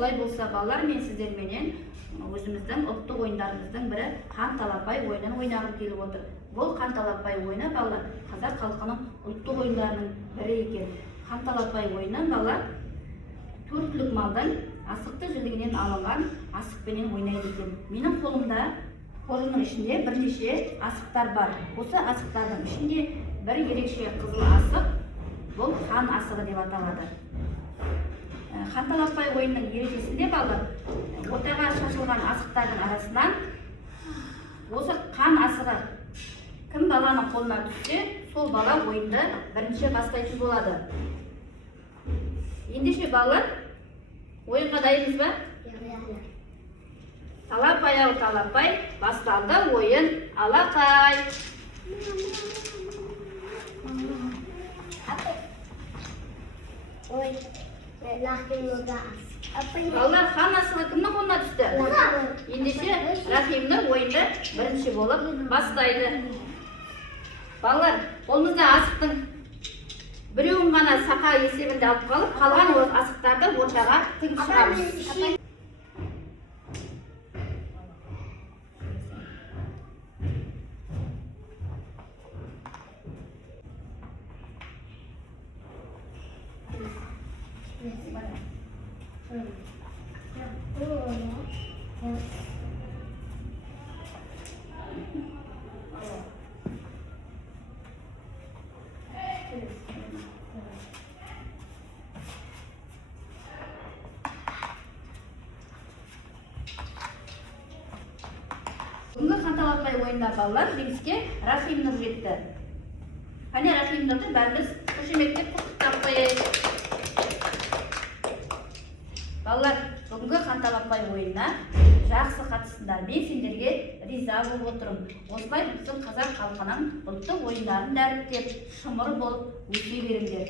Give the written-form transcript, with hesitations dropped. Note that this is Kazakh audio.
осылай болса балалар, мен сіздерменен өзіміздің ұлттық ойындарымыздың бірі қан талапай ойынын ойнағым келіп отыр. Бұл қан талапай ойыны балалар қазақ халқының ұлттық ойындарының бірі екен. Қан талапай ойыны балалар 4 түлік малдың асықты жілігінен алынған асықпенен ойнайды екен. Менің қолымда қоржынның ішінде бірнеше асықтар бар. Осы асықтардың ішінде бір ерекше қызыл асық, бұл қан асығы деп аталады. Қан талапай ойынның ережесінде балалар, ортаға шашылған асықтардың арасынан осы қан асығы кім баланың қолына түссе, сол бала ойынды бірінші бастайтын болады. Ендеше балалар, ойынға дайынбыз ба? Талапай ау талапай, басталды ойын алақай. Балалар, қан асығы кімнің қолына түсті? Ендеше Рахимнің ойынды бірінші болып бастайды. Балалар, қолымызда асықтың біреуін ғана сақа есебінде алып қалып, қалған асықтарды ортаға тігіп шығамыз. Бүгінгі қан талапай ойында балалар жеңіске Рахимнұр жетті. Қане Рахимнұрды бәріміз қошеметтеп құттықтап қояйық. Балалар, бүгінгі қан талапай ойынына жақсы қатысыңдар. Мен сендерге риза болып отырмын. Осылай біздің қазақ халқының ұлттық ойындарын дәріптеп, шымыр болып өте беріңдер.